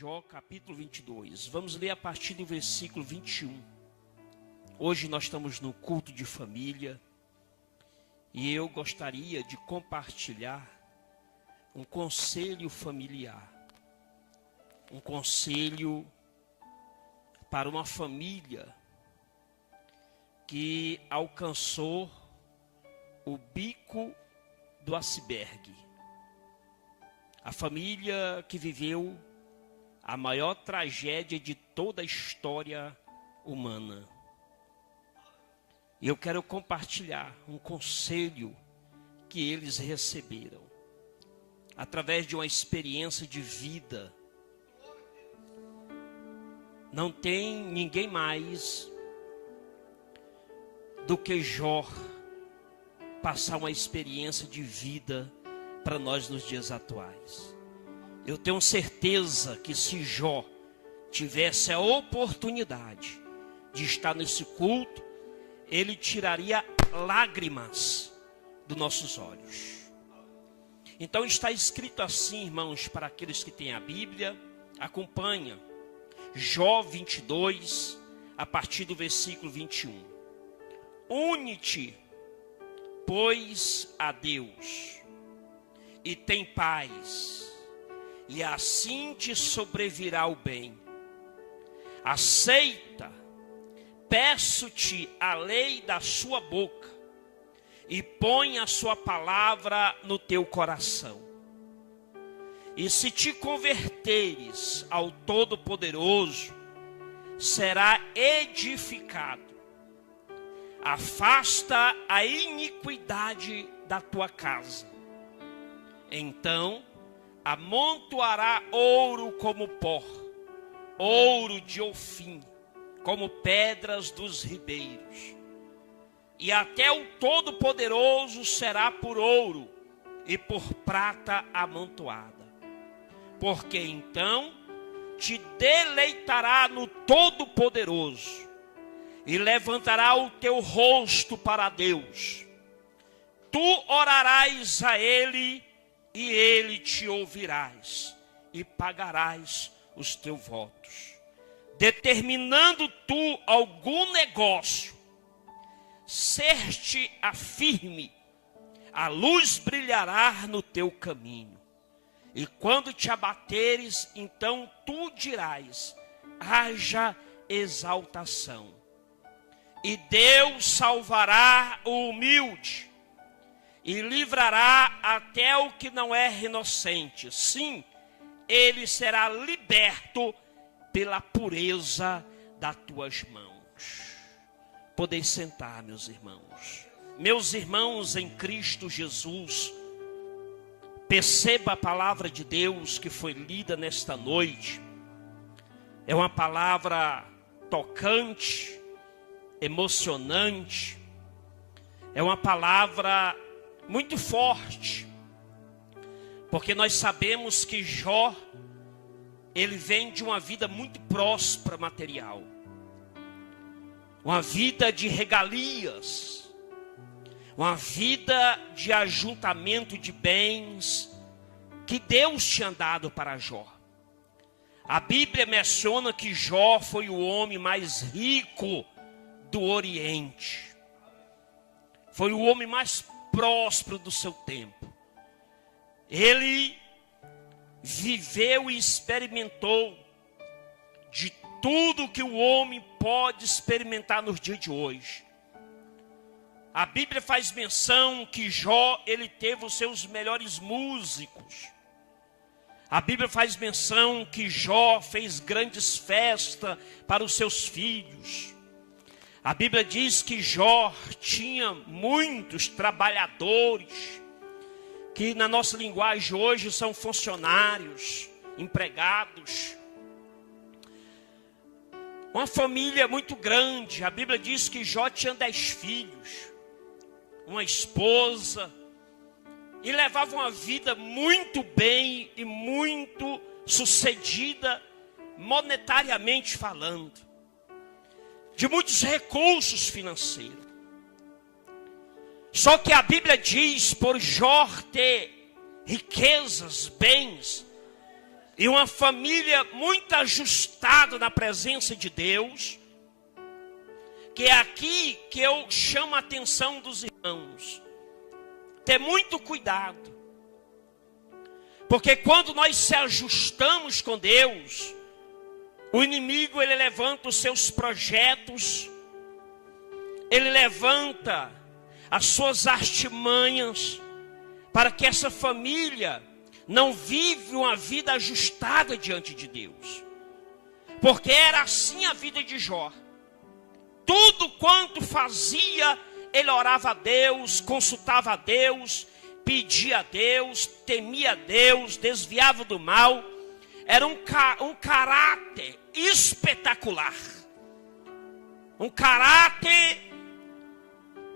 Jó capítulo 22. Vamos ler a partir do versículo 21. Hoje nós estamos no culto de família e eu gostaria de compartilhar um conselho familiar. Um conselho para uma família que alcançou o bico do iceberg. A família que viveu a maior tragédia de toda a história humana. E eu quero compartilhar um conselho que eles receberam através de uma experiência de vida. Não tem ninguém mais do que Jó passar uma experiência de vida para nós nos dias atuais. Eu tenho certeza que se Jó tivesse a oportunidade de estar nesse culto, ele tiraria lágrimas dos nossos olhos. Então está escrito assim, irmãos, para aqueles que têm a Bíblia, acompanha. Jó 22, a partir do versículo 21. Une-te, pois, a Deus, e tem paz, e assim te sobrevirá o bem. Aceita, peço-te a lei da sua boca, e põe a sua palavra no teu coração. E se te converteres ao Todo-Poderoso, será edificado. Afasta a iniquidade da tua casa. Então amontoará ouro como pó, ouro de Ofim, como pedras dos ribeiros. E até o Todo-Poderoso será por ouro e por prata amontoada. Porque então te deleitará no Todo-Poderoso e levantará o teu rosto para Deus. Tu orarás a Ele e Ele te ouvirás e pagarás os teus votos. Determinando tu algum negócio, ser-te firme, a luz brilhará no teu caminho. E quando te abateres, então tu dirás, haja exaltação. E Deus salvará o humilde, e livrará até o que não é inocente. Sim, ele será liberto pela pureza das tuas mãos. Podeis sentar, meus irmãos. Meus irmãos em Cristo Jesus, perceba a palavra de Deus que foi lida nesta noite. É uma palavra tocante, emocionante. É uma palavra muito forte. Porque nós sabemos que Jó, ele vem de uma vida muito próspera material. Uma vida de regalias. Uma vida de ajuntamento de bens que Deus tinha dado para Jó. A Bíblia menciona que Jó foi o homem mais rico do Oriente. Foi o homem mais próspero do seu tempo. Ele viveu e experimentou de tudo que o homem pode experimentar nos dias de hoje. A Bíblia faz menção que Jó, ele teve os seus melhores músicos. A Bíblia faz menção que Jó fez grandes festas para os seus filhos. A Bíblia diz que Jó tinha muitos trabalhadores, que na nossa linguagem hoje são funcionários, empregados. Uma família muito grande. A Bíblia diz que Jó tinha 10 filhos. Uma esposa, e levava uma vida muito bem e muito sucedida, monetariamente falando, de muitos recursos financeiros. Só que a Bíblia diz, por Jó ter riquezas, bens, e uma família muito ajustada na presença de Deus, que é aqui que eu chamo a atenção dos irmãos. Ter muito cuidado. Porque quando nós se ajustamos com Deus, o inimigo ele levanta os seus projetos, ele levanta as suas artimanhas para que essa família não vive uma vida ajustada diante de Deus. Porque era assim a vida de Jó. Tudo quanto fazia, ele orava a Deus, consultava a Deus, pedia a Deus, temia a Deus, desviava do mal. Era um caráter espetacular. Um caráter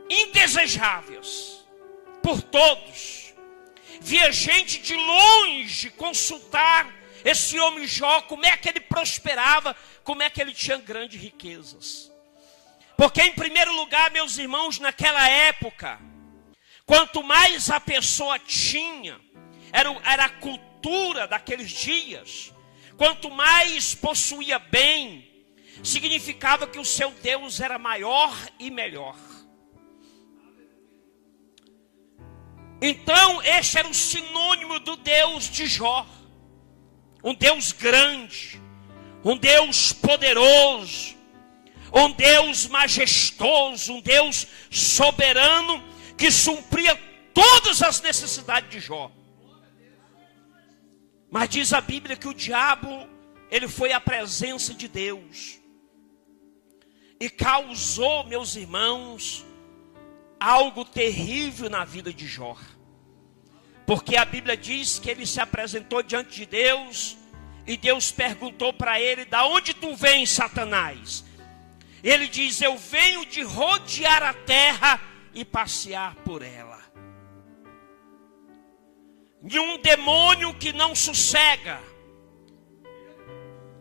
indesejável por todos. Via gente de longe consultar esse homem Jó, como é que ele prosperava, como é que ele tinha grandes riquezas. Porque em primeiro lugar, meus irmãos, naquela época, quanto mais a pessoa tinha, era a cultura daqueles dias, quanto mais possuía bem, significava que o seu Deus era maior e melhor. Então, este era o sinônimo do Deus de Jó. Um Deus grande, um Deus poderoso, um Deus majestoso, um Deus soberano, que supria todas as necessidades de Jó. Mas diz a Bíblia que o diabo, ele foi à presença de Deus e causou, meus irmãos, algo terrível na vida de Jó. Porque a Bíblia diz que ele se apresentou diante de Deus e Deus perguntou para ele: da onde tu vens, Satanás? Ele diz: eu venho de rodear a terra e passear por ela. De um demônio que não sossega,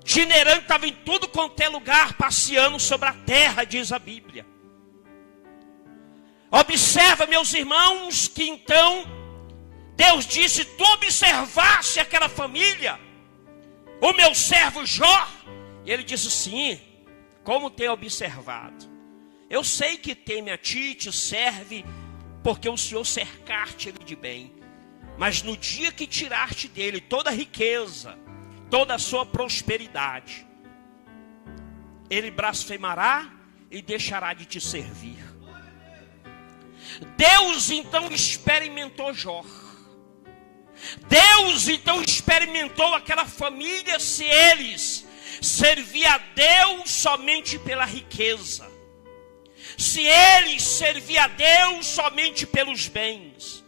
itinerante, estava em tudo quanto é lugar, passeando sobre a terra, diz a Bíblia. Observa, meus irmãos, que então Deus disse: tu observaste aquela família, o meu servo Jó? E ele disse: sim, como tem observado. Eu sei que teme a ti, te serve, porque o Senhor cercar-te ele de bem. Mas no dia que tirar-te dele toda a riqueza, toda a sua prosperidade, ele blasfemará e deixará de te servir. Deus então experimentou Jó. Deus então experimentou aquela família, se eles serviam a Deus somente pela riqueza, se eles serviam a Deus somente pelos bens.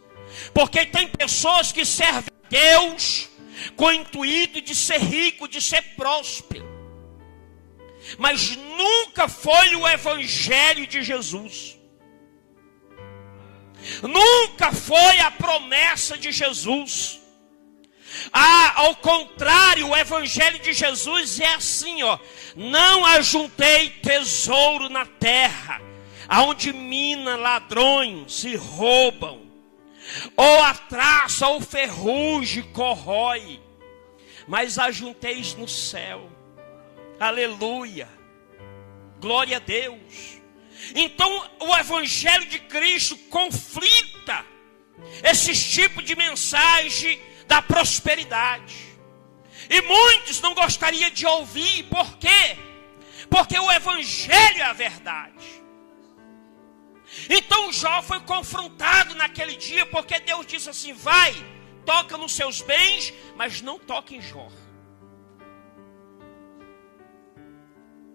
Porque tem pessoas que servem a Deus com o intuito de ser rico, de ser próspero, mas nunca foi o evangelho de Jesus. Nunca foi a promessa de Jesus. Ao contrário, o evangelho de Jesus é assim, ó: não ajuntei tesouro na terra, aonde mina, ladrões e roubam, ou a traça ou ferrugem corrói, mas ajunteis no céu. Aleluia, glória a Deus. Então o evangelho de Cristo conflita esses tipos de mensagem da prosperidade. E muitos não gostariam de ouvir. Por quê? Porque o evangelho é a verdade. Então Jó foi confrontado naquele dia, porque Deus disse assim: vai, toca nos seus bens, mas não toque em Jó.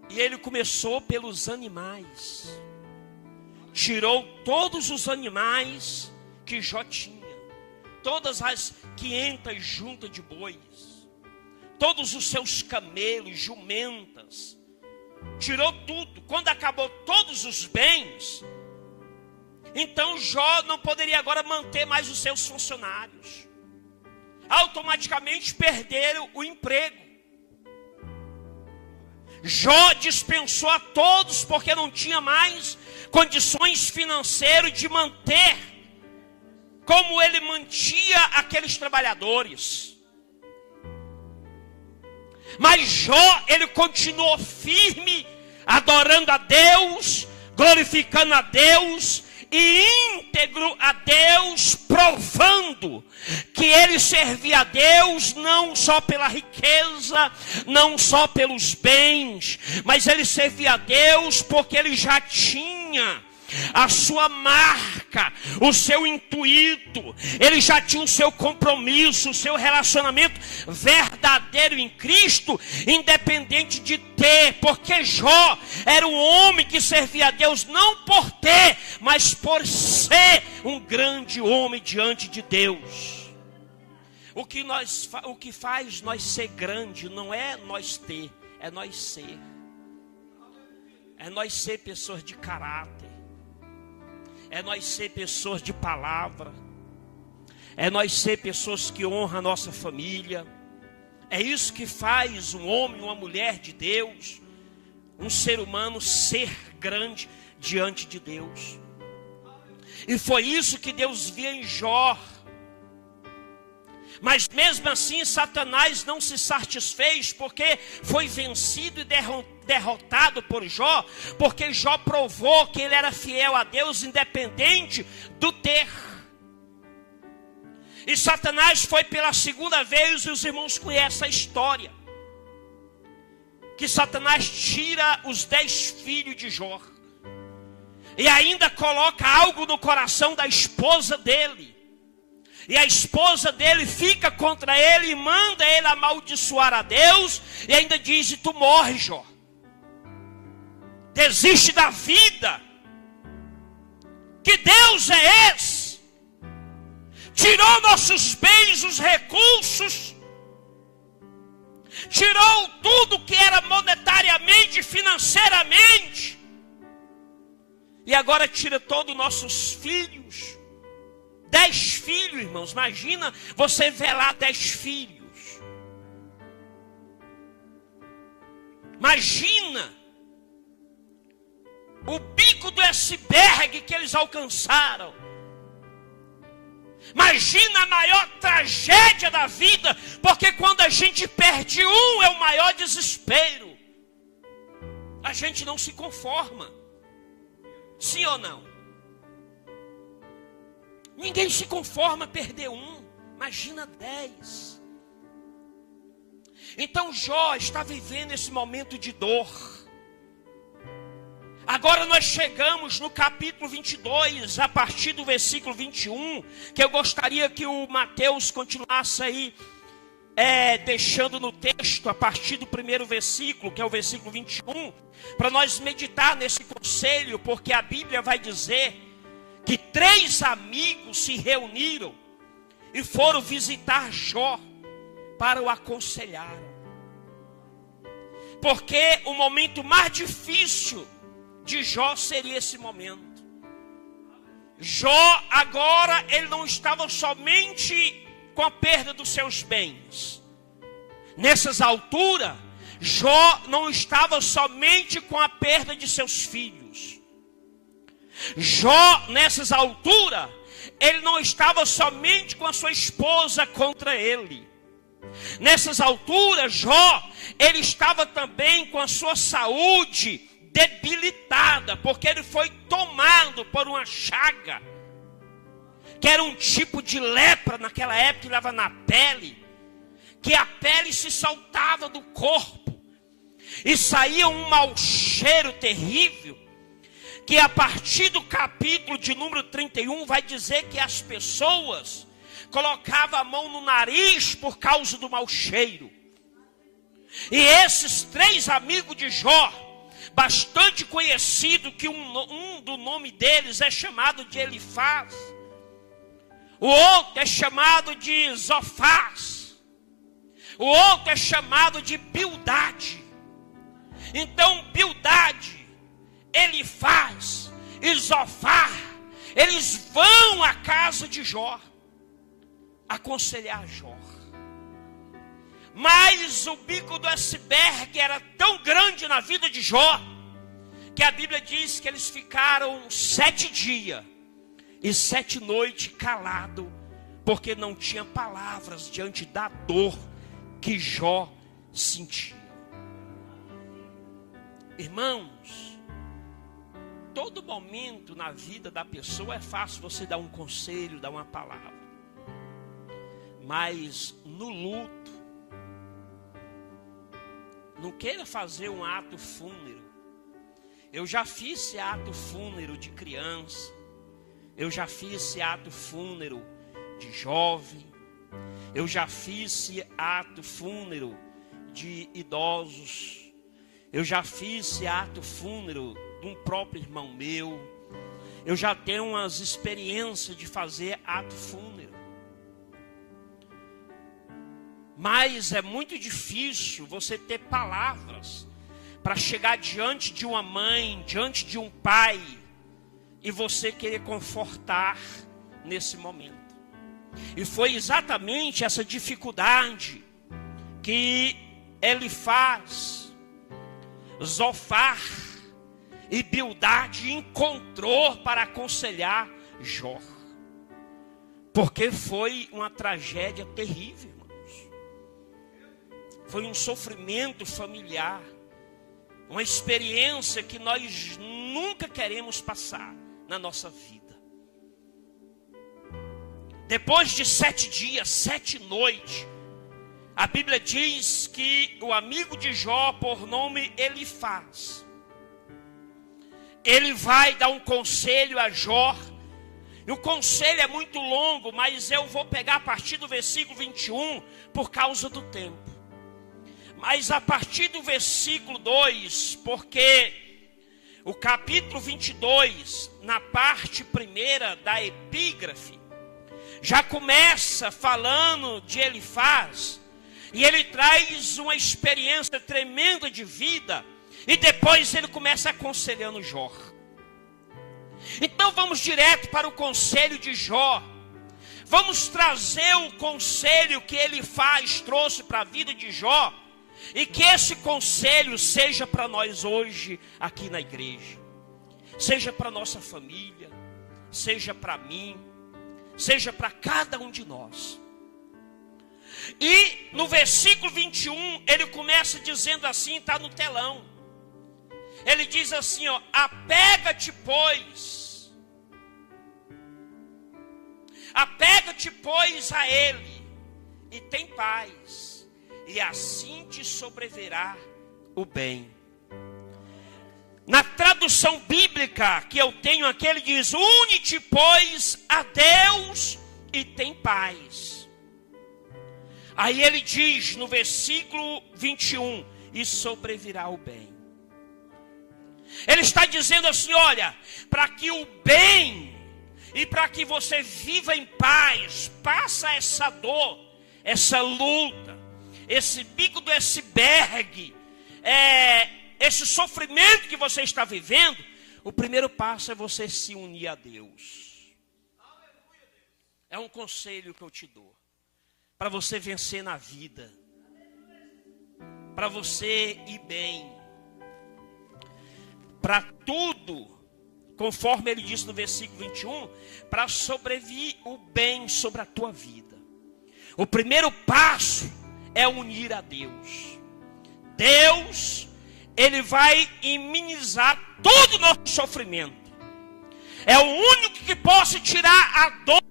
E ele começou pelos animais. Tirou todos os animais que Jó tinha, todas as 500 juntas de bois, todos os seus camelos, jumentas, tirou tudo. Quando acabou todos os bens, então Jó não poderia agora manter mais os seus funcionários. Automaticamente perderam o emprego. Jó dispensou a todos, porque não tinha mais condições financeiras de manter como ele mantinha aqueles trabalhadores. Mas Jó, ele continuou firme, adorando a Deus, glorificando a Deus e íntegro a Deus, provando que ele servia a Deus não só pela riqueza, não só pelos bens, mas ele servia a Deus porque ele já tinha a sua marca, o seu intuito, ele já tinha o seu compromisso, o seu relacionamento verdadeiro em Cristo, independente de ter, porque Jó era um homem que servia a Deus não por ter, mas por ser um grande homem diante de Deus. O que faz nós ser grande não é nós ter, é nós ser. É nós ser pessoas de caráter. É nós ser pessoas de palavra. É nós ser pessoas que honram a nossa família. É isso que faz um homem, uma mulher de Deus, um ser humano ser grande diante de Deus. E foi isso que Deus via em Jó. Mas mesmo assim Satanás não se satisfez, porque foi vencido e derrotado por Jó, porque Jó provou que ele era fiel a Deus independente do ter. E Satanás foi pela segunda vez, e os irmãos conhecem a história, que Satanás tira os 10 filhos de Jó e ainda coloca algo no coração da esposa dele. E a esposa dele fica contra ele e manda ele amaldiçoar a Deus. E ainda diz: tu morre, Jó. Desiste da vida. Que Deus é esse? Tirou nossos bens, os recursos. Tirou tudo que era monetariamente, financeiramente. E agora tira todos os nossos filhos. 10 filhos, irmãos. Imagina você velar 10 filhos. Imagina o bico do iceberg que eles alcançaram. Imagina a maior tragédia da vida, porque quando a gente perde um é o maior desespero. A gente não se conforma. Sim ou não? Ninguém se conforma a perder um, imagina 10. Então Jó está vivendo esse momento de dor. Agora nós chegamos no capítulo 22, a partir do versículo 21, que eu gostaria que o Mateus continuasse aí, deixando no texto, a partir do primeiro versículo, que é o versículo 21, para nós meditar nesse conselho, porque a Bíblia vai dizer que 3 amigos se reuniram e foram visitar Jó para o aconselhar. Porque o momento mais difícil de Jó seria esse momento. Jó agora, ele não estava somente com a perda dos seus bens. Nessas alturas, Jó não estava somente com a perda de seus filhos. Jó, nessas alturas, ele não estava somente com a sua esposa contra ele. Nessas alturas, Jó, ele estava também com a sua saúde debilitada, porque ele foi tomado por uma chaga, que era um tipo de lepra naquela época, que leva na pele, que a pele se saltava do corpo, e saía um mau cheiro terrível, que a partir do capítulo de número 31 vai dizer que as pessoas colocavam a mão no nariz por causa do mau cheiro. E esses 3 amigos de Jó, bastante conhecido, que um do nome deles é chamado de Elifaz, o outro é chamado de Zofaz, o outro é chamado de Bildade. Então Bildade, Elifaz e Zofar, eles vão à casa de Jó aconselhar Jó. Mas o bico do iceberg era tão grande na vida de Jó, que a Bíblia diz que eles ficaram 7 dias e 7 noites calados, porque não tinha palavras diante da dor que Jó sentiam. Irmãos, todo momento na vida da pessoa é fácil você dar um conselho, dar uma palavra. Mas no luto, não queira fazer um ato fúnebre. Eu já fiz esse ato fúnebre de criança. Eu já fiz esse ato fúnebre de jovem. Eu já fiz esse ato fúnebre de idosos. Eu já fiz esse ato fúnebre de um próprio irmão meu. Eu já tenho umas experiências de fazer ato fúnebre. Mas é muito difícil você ter palavras para chegar diante de uma mãe, diante de um pai, e você querer confortar nesse momento. E foi exatamente essa dificuldade que Elifaz, Zofar e Bildade encontrou para aconselhar Jó. Porque foi uma tragédia terrível, irmãos. Foi um sofrimento familiar, uma experiência que nós nunca queremos passar na nossa vida. Depois de 7 dias, 7 noites, a Bíblia diz que o amigo de Jó, por nome Elifaz, ele vai dar um conselho a Jó. E o conselho é muito longo, mas eu vou pegar a partir do versículo 21 por causa do tempo. Mas a partir do versículo 2, porque o capítulo 22, na parte primeira da epígrafe, já começa falando de Elifaz, e ele traz uma experiência tremenda de vida, e depois ele começa aconselhando Jó. Então vamos direto para o conselho de Jó. Vamos trazer o conselho que Elifaz trouxe para a vida de Jó, e que esse conselho seja para nós hoje aqui na igreja, seja para nossa família, seja para mim, seja para cada um de nós. E no versículo 21, ele começa dizendo assim, está no telão. Ele diz assim, ó: apega-te, pois a ele, e tem paz, e assim te sobrevirá o bem. Na tradução bíblica que eu tenho aqui, ele diz: une-te, pois, a Deus, e tem paz. Aí ele diz no versículo 21, e sobrevirá o bem. Ele está dizendo assim, olha, para que o bem, e para que você viva em paz, passa essa dor, essa luta, esse bico do iceberg, esse sofrimento que você está vivendo, o primeiro passo é você se unir a Deus. É um conselho que eu te dou, para você vencer na vida, para você ir bem, para tudo, conforme ele disse no versículo 21, para sobreviver o bem sobre a tua vida. O primeiro passo é unir a Deus. Deus, ele vai imunizar todo o nosso sofrimento. É o único que possa tirar a dor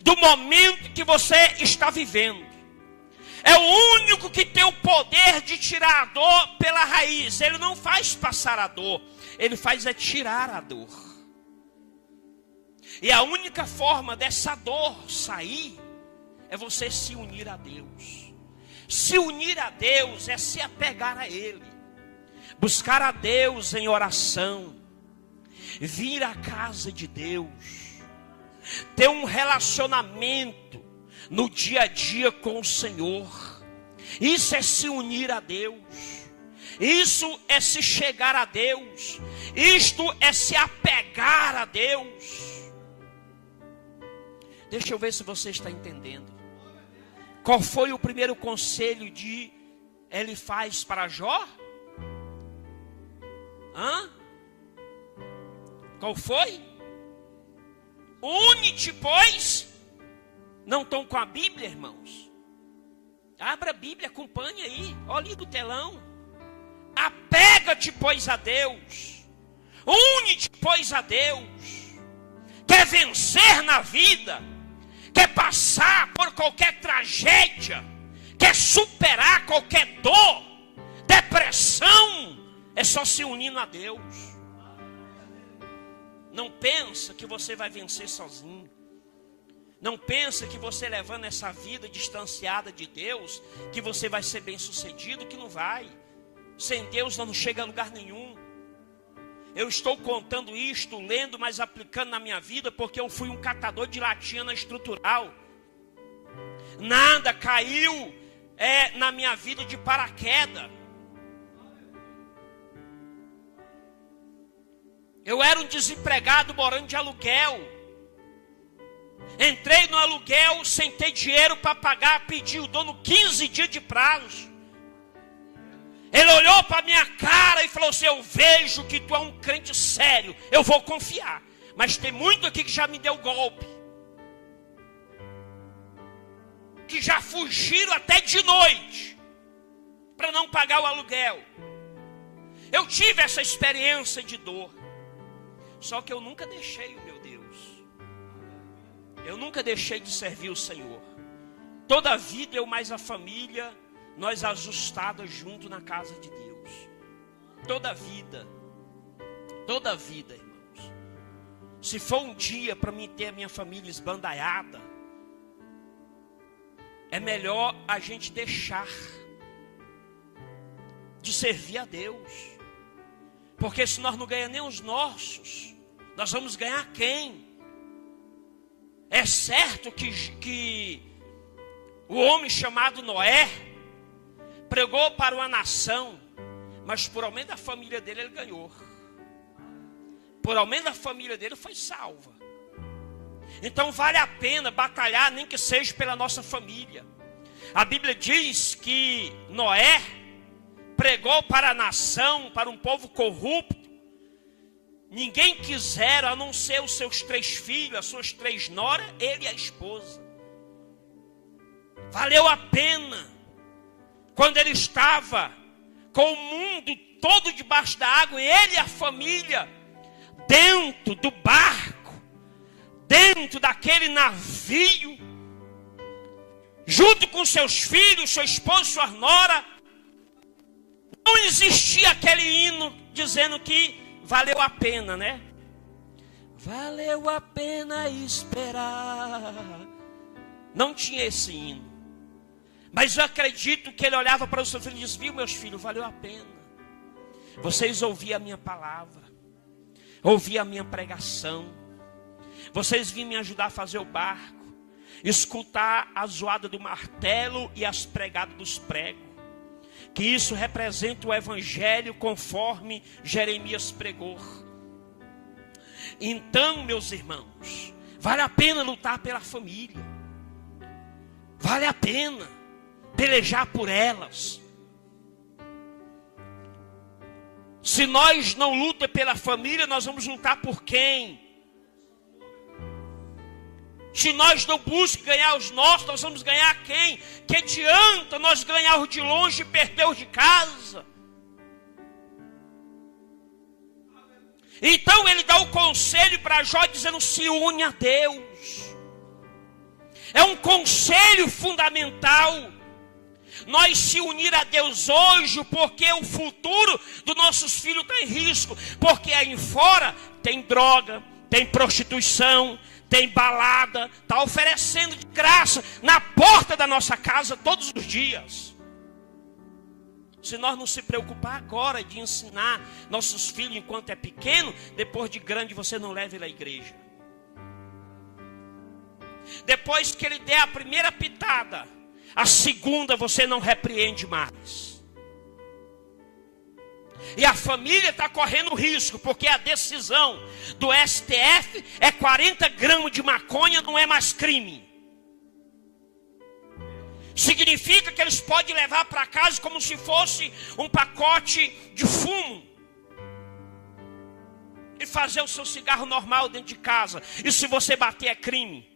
do momento que você está vivendo. É o único que tem o poder de tirar a dor pela raiz. Ele não faz passar a dor, ele faz é tirar a dor. E a única forma dessa dor sair é você se unir a Deus. Se unir a Deus é se apegar a Ele, buscar a Deus em oração, vir à casa de Deus, ter um relacionamento no dia a dia com o Senhor. Isso é se unir a Deus, isso é se chegar a Deus, isto é se apegar a Deus. Deixa eu ver se você está entendendo. Qual foi o primeiro conselho de Elifaz para Jó? Qual foi? Une-te, pois. Não estão com a Bíblia, irmãos? Abra a Bíblia, acompanhe aí, olhe do telão. Apega-te, pois, a Deus. Une-te, pois, a Deus. Quer vencer na vida? Quer passar por qualquer tragédia? Quer superar qualquer dor? Depressão? É só se unindo a Deus. Não pensa que você vai vencer sozinho. Não pensa que você levando essa vida distanciada de Deus, que você vai ser bem sucedido, que não vai. Sem Deus não chega a lugar nenhum. Eu estou contando isto, lendo, mas aplicando na minha vida, porque eu fui um catador de latinha na estrutural. Nada caiu na minha vida de paraquedas. Eu era um desempregado morando de aluguel. Entrei no aluguel sem ter dinheiro para pagar, pedi o dono 15 dias de prazo. Ele olhou para minha cara e falou assim: eu vejo que tu é um crente sério, eu vou confiar. Mas tem muito aqui que já me deu golpe. Que já fugiram até de noite para não pagar o aluguel. Eu tive essa experiência de dor. Só que eu nunca deixei o meu Deus. Eu nunca deixei de servir o Senhor. Toda a vida eu mais a família, nós ajustados junto na casa de Deus. Toda a vida, irmãos. Se for um dia para mim ter a minha família esbandaiada, é melhor a gente deixar de servir a Deus. Porque se nós não ganhamos nem os nossos, nós vamos ganhar quem? É certo que o homem chamado Noé pregou para uma nação, mas por aumento da família dele ele ganhou. Por aumento da família dele foi salva. Então vale a pena batalhar, nem que seja pela nossa família. A Bíblia diz que Noé pregou para a nação, para um povo corrupto. Ninguém quiseram, a não ser os seus 3 filhos, as suas 3 noras, ele e a esposa. Valeu a pena. Quando ele estava com o mundo todo debaixo da água, ele e a família, dentro do barco, dentro daquele navio, junto com seus filhos, sua esposa, sua nora, não existia aquele hino dizendo que valeu a pena, né? Valeu a pena esperar. Não tinha esse hino. Mas eu acredito que ele olhava para os seus filhos e disse: viu, meus filhos, valeu a pena. Vocês ouviam a minha palavra, ouviam a minha pregação. Vocês vinham me ajudar a fazer o barco, escutar a zoada do martelo e as pregadas dos pregos. Que isso representa o evangelho conforme Jeremias pregou. Então, meus irmãos, vale a pena lutar pela família. Vale a pena pelejar por elas. Se nós não lutamos pela família, nós vamos lutar por quem? Se nós não buscamos ganhar os nossos, nós vamos ganhar quem? Que adianta nós ganhar os de longe e perder os de casa? Então ele dá o conselho para Jó dizendo: se une a Deus. É um conselho fundamental. Nós se unir a Deus hoje, porque o futuro dos nossos filhos está em risco. Porque aí fora tem droga, tem prostituição, tem balada, está oferecendo de graça na porta da nossa casa todos os dias. Se nós não se preocupar agora de ensinar nossos filhos enquanto é pequeno, depois de grande você não leva ele à igreja. Depois que ele der a primeira pitada, a segunda você não repreende mais. E a família está correndo risco, porque a decisão do STF é 40 gramas de maconha não é mais crime. Significa que eles podem levar para casa como se fosse um pacote de fumo. E fazer o seu cigarro normal dentro de casa. E se você bater é crime.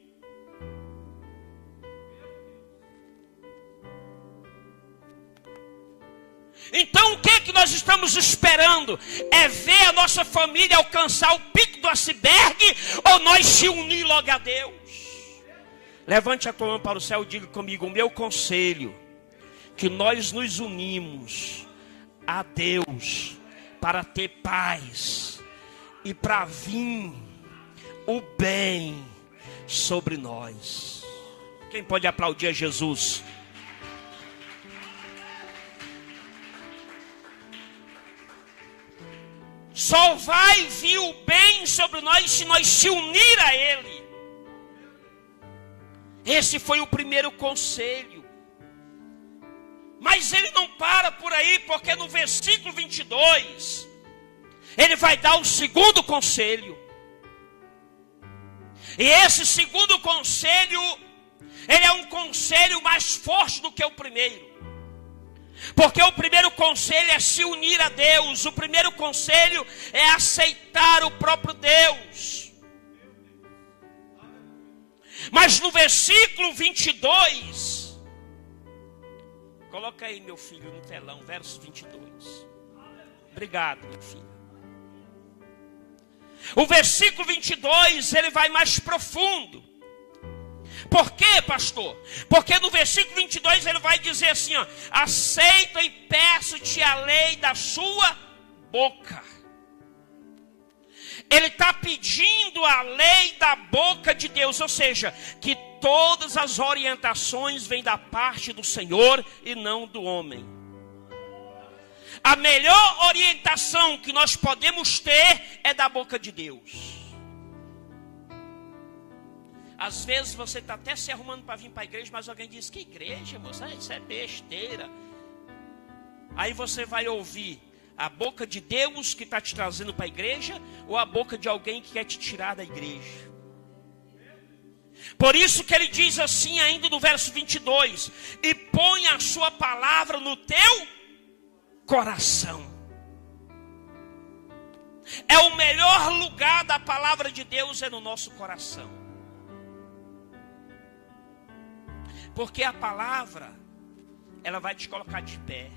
Então o que nós estamos esperando? É ver a nossa família alcançar o pico do iceberg ou nós se unir logo a Deus? Levante a tua mão para o céu e diga comigo: o meu conselho, que nós nos unimos a Deus para ter paz e para vir o bem sobre nós. Quem pode aplaudir a Jesus? Só vai vir o bem sobre nós se nós se unir a Ele. Esse foi o primeiro conselho. Mas ele não para por aí, porque no versículo 22, ele vai dar o segundo conselho. E esse segundo conselho, ele é um conselho mais forte do que o primeiro. Porque o primeiro conselho é se unir a Deus. O primeiro conselho é aceitar o próprio Deus. Mas no versículo 22, coloca aí, meu filho, no telão, verso 22. Obrigado, meu filho. O versículo 22, ele vai mais profundo. Por quê, pastor? Porque no versículo 22 ele vai dizer assim, ó: aceita e peço-te a lei da sua boca. Ele está pedindo a lei da boca de Deus, ou seja, que todas as orientações vêm da parte do Senhor e não do homem. A melhor orientação que nós podemos ter é da boca de Deus. Às vezes você está até se arrumando para vir para a igreja, mas alguém diz: que igreja, moça? Isso é besteira. Aí você vai ouvir a boca de Deus que está te trazendo para a igreja, ou a boca de alguém que quer te tirar da igreja. Por isso que ele diz assim ainda no verso 22, e põe a sua palavra no teu coração. É o melhor lugar da palavra de Deus, é no nosso coração. Porque a palavra, ela vai te colocar de pé.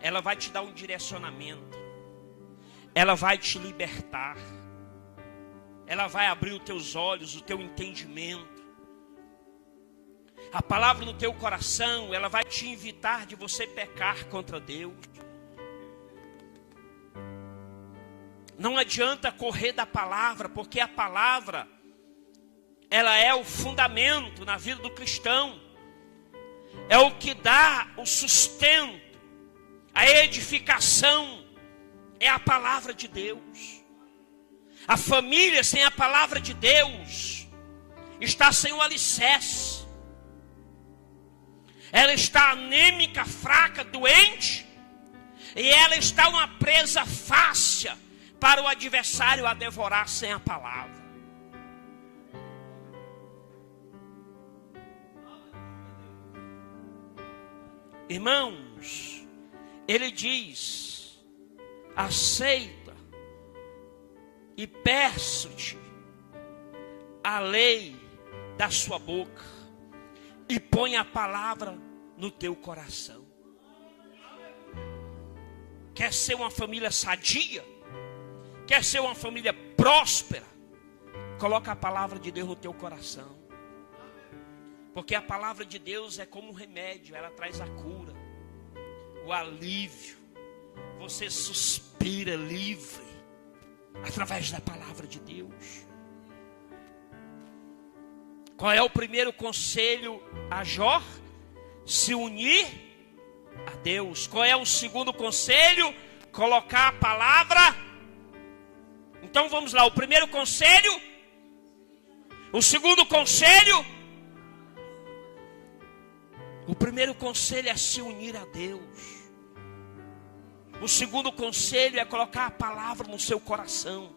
Ela vai te dar um direcionamento. Ela vai te libertar. Ela vai abrir os teus olhos, o teu entendimento. A palavra no teu coração, ela vai te evitar de você pecar contra Deus. Não adianta correr da palavra, porque a palavra, ela é o fundamento na vida do cristão. É o que dá o sustento, a edificação, é a palavra de Deus. A família sem a palavra de Deus está sem o alicerce. Ela está anêmica, fraca, doente, e ela está uma presa fácil para o adversário a devorar sem a palavra. Irmãos, ele diz: aceita e peço-te a lei da sua boca e põe a palavra no teu coração. Quer ser uma família sadia? Quer ser uma família próspera? Coloca a palavra de Deus no teu coração. Porque a palavra de Deus é como um remédio, ela traz a cura, o alívio. Você suspira livre através da palavra de Deus. Qual é o primeiro conselho a Jó? Se unir a Deus. Qual é o segundo conselho? Colocar a palavra. Então vamos lá, o primeiro conselho. O segundo conselho. O primeiro conselho é se unir a Deus. O segundo conselho é colocar a palavra no seu coração.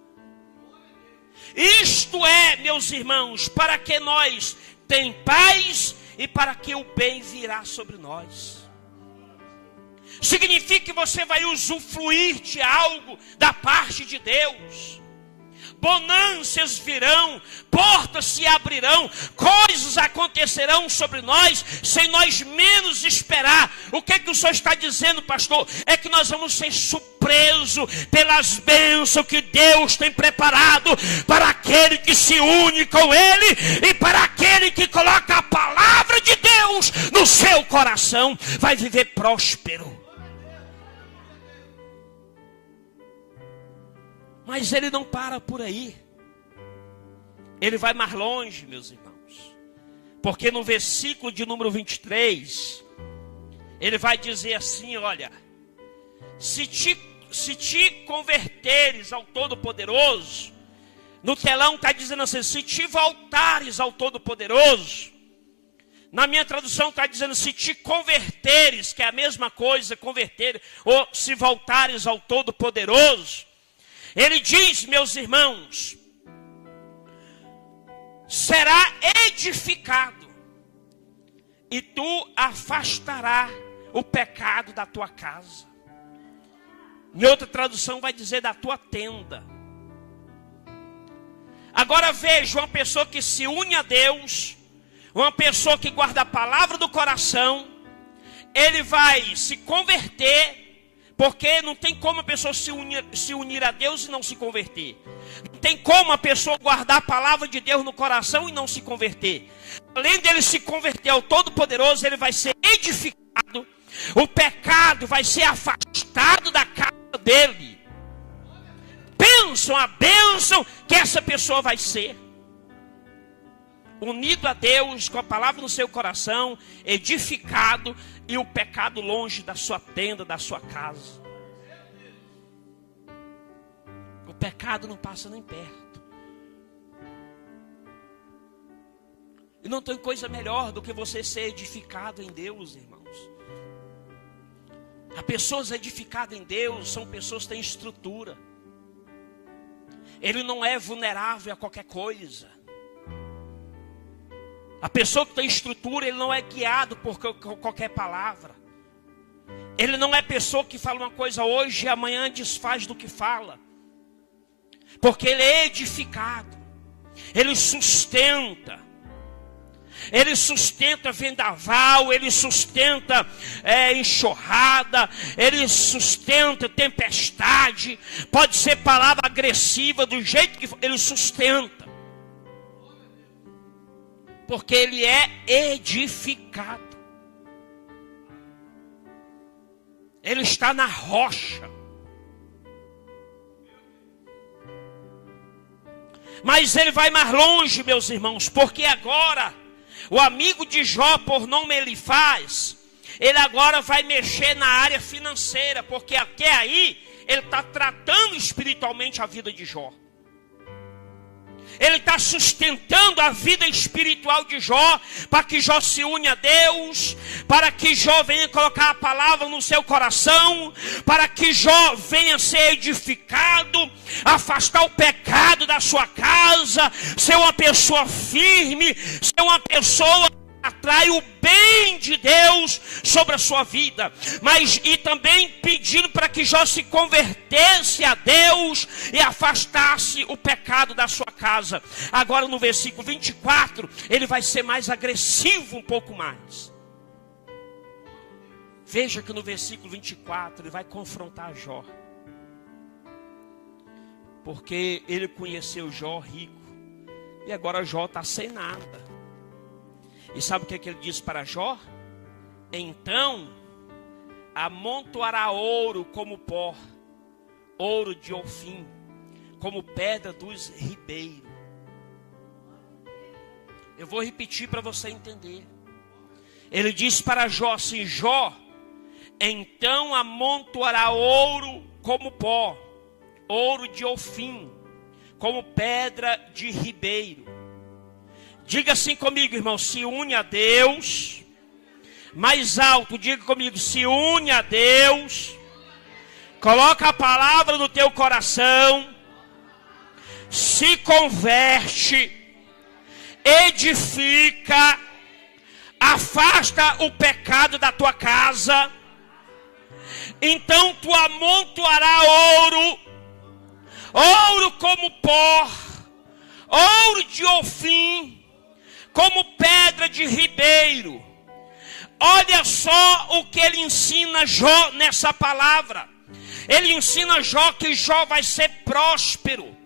Isto é, meus irmãos, para que nós tenhamos paz e para que o bem virá sobre nós. Significa que você vai usufruir de algo da parte de Deus. bonanças virão, portas se abrirão, coisas acontecerão sobre nós, sem nós menos esperar. O que é que o Senhor está dizendo, pastor? É que nós vamos ser surpresos pelas bênçãos que Deus tem preparado para aquele que se une com Ele e para aquele que coloca a palavra de Deus no seu coração, vai viver próspero. Mas ele não para por aí. Ele vai mais longe, meus irmãos. Porque no versículo de número 23, ele vai dizer assim, olha, se te converteres ao Todo-Poderoso, no telão está dizendo assim, se te voltares ao Todo-Poderoso, na minha tradução está dizendo, se te converteres, que é a mesma coisa, converter, ou se voltares ao Todo-Poderoso, ele diz, meus irmãos, será edificado, e tu afastarás o pecado da tua casa. Em outra tradução vai dizer da tua tenda. Agora veja, uma pessoa que se une a Deus, uma pessoa que guarda a palavra do coração, ele vai se converter. Porque não tem como a pessoa se unir a Deus e não se converter. Não tem como a pessoa guardar a palavra de Deus no coração e não se converter. Além dele se converter ao Todo-Poderoso, ele vai ser edificado. O pecado vai ser afastado da casa dele. Pensam a bênção que essa pessoa vai ser. Unido a Deus, com a palavra no seu coração, edificado, e o pecado longe da sua tenda, da sua casa. O pecado não passa nem perto. E não tem coisa melhor do que você ser edificado em Deus, irmãos. As pessoas edificadas em Deus são pessoas que têm estrutura. Ele não é vulnerável a qualquer coisa. A pessoa que tem estrutura, ele não é guiado por qualquer palavra. Ele não é pessoa que fala uma coisa hoje e amanhã desfaz do que fala. Porque ele é edificado. Ele sustenta. Ele sustenta vendaval, ele sustenta enxurrada, ele sustenta tempestade. Pode ser palavra agressiva, do jeito que for, ele sustenta. Porque ele é edificado. Ele está na rocha. Mas ele vai mais longe, meus irmãos, porque agora o amigo de Jó, por nome Elifaz, ele agora vai mexer na área financeira, porque até aí ele está tratando espiritualmente a vida de Jó. Ele está sustentando a vida espiritual de Jó, para que Jó se une a Deus, para que Jó venha colocar a palavra no seu coração, para que Jó venha ser edificado, afastar o pecado da sua casa, ser uma pessoa firme, ser uma pessoa que atrai o bem de Deus sobre a sua vida. Mas e também pedindo para que Jó se convertesse a Deus e afastasse o pecado da sua casa. Agora no versículo 24, ele vai ser mais agressivo um pouco mais. Veja que no versículo 24 ele vai confrontar Jó. Porque ele conheceu Jó rico. E agora Jó está sem nada. E sabe o que ele diz para Jó? Então amontoará ouro como pó, ouro de Ofim, como pedra dos ribeiros. Eu vou repetir para você entender. Ele diz para Jó assim: Jó, então amontoará ouro como pó, ouro de Ofim, como pedra de ribeiro. Diga assim comigo, irmão: se une a Deus. Mais alto, diga comigo: se une a Deus. Coloca a palavra no teu coração. Se converte. Edifica. Afasta o pecado da tua casa. Então tu amontoará ouro ouro como pó, ouro de Ofim, como pedra de ribeiro. Olha só o que ele ensina Jó nessa palavra. Ele ensina Jó que Jó vai ser próspero.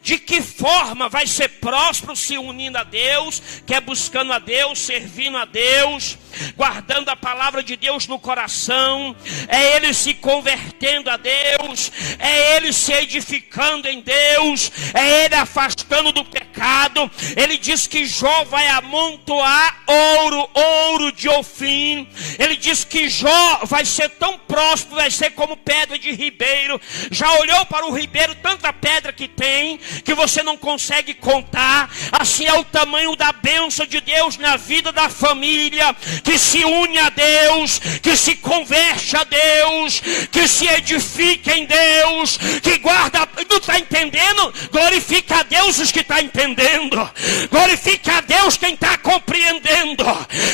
De que forma vai ser próspero? Se unindo a Deus, que é buscando a Deus, servindo a Deus, guardando a palavra de Deus no coração, é ele se convertendo a Deus, é ele se edificando em Deus, é ele afastando do pecado. Ele diz que Jó vai amontoar ouro de Ofim. Ele diz que Jó vai ser tão próspero, vai ser como pedra de ribeiro. Já olhou para o ribeiro, tanta pedra que tem, que você não consegue contar. Assim é o tamanho da bênção de Deus na vida da família, que se une a Deus, que se converte a Deus, que se edifica em Deus, que guarda. Não está entendendo? Glorifica a Deus os que estão entendendo, glorifica a Deus quem está compreendendo.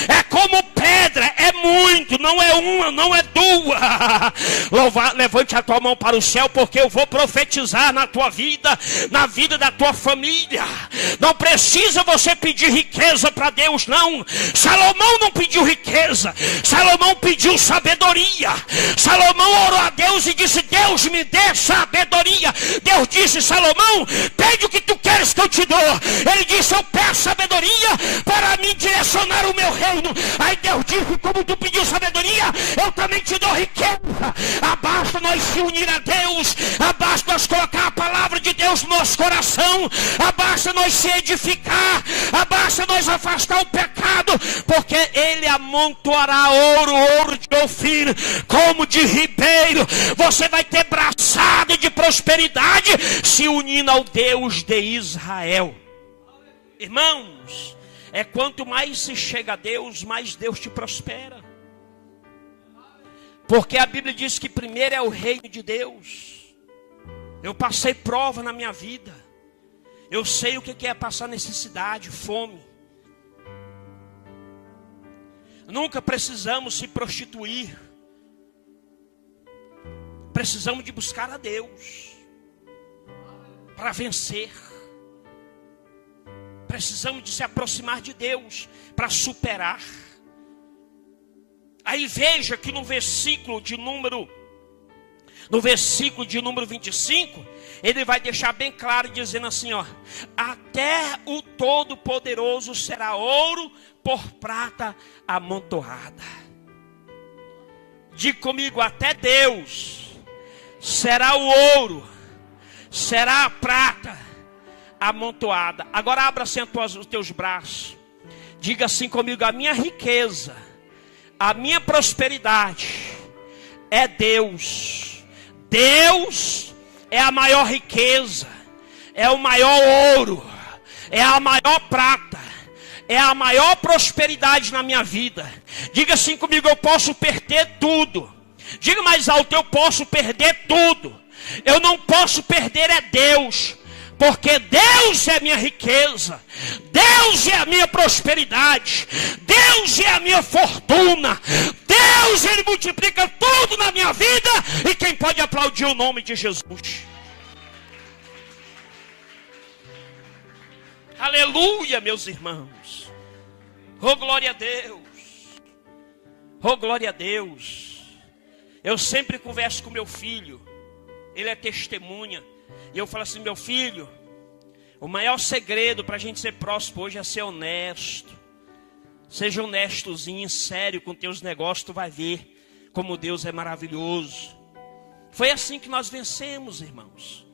É como pedra, é muito, não é uma, não é duas. Levante a tua mão para o céu, porque eu vou profetizar na tua vida, na vida da tua família. Não precisa você pedir riqueza para Deus, não. Salomão não pediu riqueza, Salomão pediu sabedoria. Salomão orou a Deus e disse: Deus, me dê sabedoria. Deus disse: Salomão, pede o que tu queres que eu te dou. Ele disse: eu peço sabedoria para me direcionar o meu reino. Aí Deus disse: como tu pediu sabedoria, eu também te dou riqueza. Basta nós se unir a Deus, basta nós colocar a palavra de Deus no nosso coração, basta nós se edificar, basta nós afastar o pecado, porque ele amontoará ouro de Ofim, como de ribeiro. Você vai ter braçada de prosperidade se unindo ao Deus de Israel. Irmãos, quanto mais se chega a Deus, mais Deus te prospera. Porque a Bíblia diz que primeiro é o reino de Deus. Eu passei prova na minha vida. Eu sei o que é passar necessidade, fome. Nunca precisamos se prostituir. Precisamos de buscar a Deus para vencer. Precisamos de se aproximar de Deus para superar. Aí veja que no versículo de número 25, ele vai deixar bem claro, dizendo assim, ó: até o Todo-Poderoso será ouro por prata amontoada. Diga comigo: até Deus será o ouro, será a prata amontoada. Agora abra assim os teus braços. Diga assim comigo: a minha riqueza, a minha prosperidade é Deus. Deus é a maior riqueza, é o maior ouro, é a maior prata, é a maior prosperidade na minha vida. Diga assim comigo: eu posso perder tudo. Diga mais alto: eu posso perder tudo. Eu não posso perder é Deus. Porque Deus é a minha riqueza, Deus é a minha prosperidade, Deus é a minha fortuna, Deus, Ele multiplica tudo na minha vida. E quem pode aplaudir o nome de Jesus? Aleluia, meus irmãos. Oh, glória a Deus. Oh, glória a Deus. Eu sempre converso com meu filho, ele é testemunha. E eu falo assim: meu filho, o maior segredo para a gente ser próspero hoje é ser honesto. Seja honestozinho, sério com teus negócios, tu vai ver como Deus é maravilhoso. Foi assim que nós vencemos, irmãos.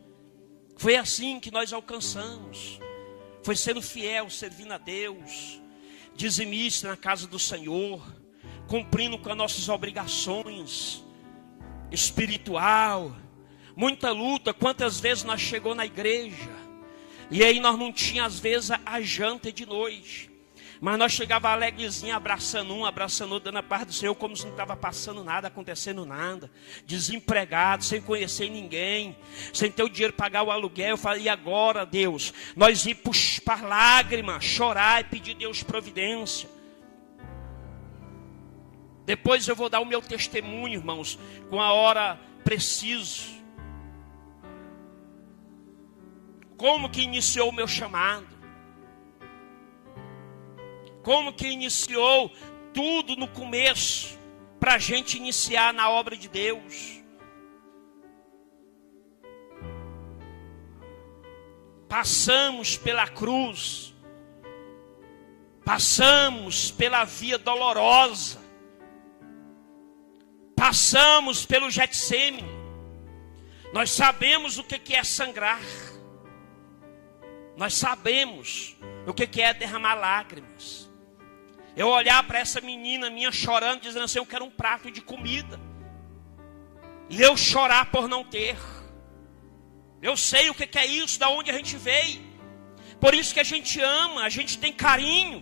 Foi assim que nós alcançamos. Foi sendo fiel, servindo a Deus, dizimista na casa do Senhor, cumprindo com as nossas obrigações espiritual. Muita luta. Quantas vezes nós chegou na igreja e aí nós não tínhamos às vezes a janta de noite, mas nós chegava alegrezinho, abraçando um, abraçando outro, dando a paz do Senhor, como se não estava passando nada, acontecendo nada, desempregado, sem conhecer ninguém, sem ter o dinheiro para pagar o aluguel. Eu falei: e agora, Deus? Nós ir para lágrimas, chorar e pedir Deus providência. Depois eu vou dar o meu testemunho, irmãos, com a hora precisa. como que iniciou o meu chamado. Como que iniciou tudo no começo, para a gente iniciar na obra de Deus. Passamos pela cruz, passamos pela via dolorosa, passamos pelo Getsêmani. Nós sabemos o que é sangrar, nós sabemos o que é derramar lágrimas. Eu olhar para essa menina minha chorando, dizendo assim: eu quero um prato de comida, e eu chorar por não ter. Eu sei o que é isso, da onde a gente veio. Por isso que a gente ama, a gente tem carinho,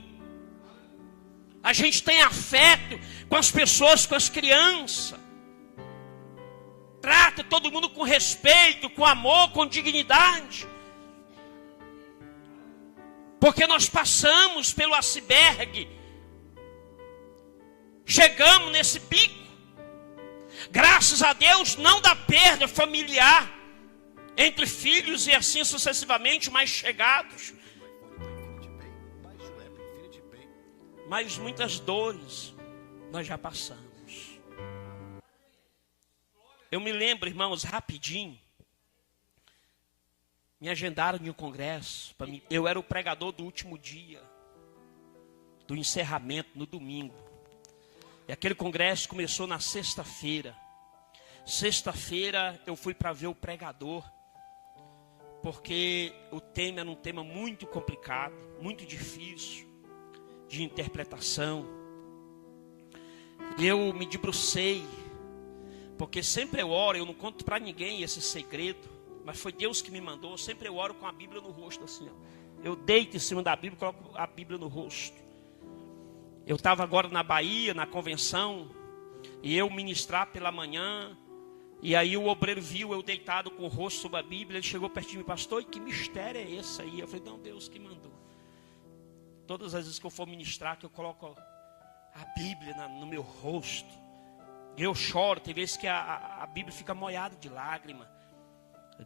a gente tem afeto com as pessoas, com as crianças. Trata todo mundo com respeito, com amor, com dignidade. Porque nós passamos pelo iceberg, chegamos nesse pico. Graças a Deus, não da perda familiar entre filhos e assim sucessivamente mais chegados, mas muitas dores nós já passamos. Eu me lembro, irmãos, rapidinho, me agendaram em um congresso, eu era o pregador do último dia, do encerramento, no domingo. E aquele congresso começou na sexta-feira. Sexta-feira eu fui para ver o pregador, porque o tema era um tema muito complicado, muito difícil de interpretação. E eu me debrucei, porque sempre eu oro, eu não conto para ninguém esse segredo, mas foi Deus que me mandou. Sempre eu oro com a Bíblia no rosto, assim, ó. Eu deito em cima da Bíblia e coloco a Bíblia no rosto. Eu estava agora na Bahia, na convenção, e eu ministrar pela manhã. E aí o obreiro viu eu deitado com o rosto sobre a Bíblia. Ele chegou perto de mim: pastor, e que mistério é esse aí? Eu falei: não, Deus que mandou. Todas as vezes que eu for ministrar, que eu coloco a Bíblia no meu rosto, eu choro. Tem vezes que a Bíblia fica molhada de lágrima.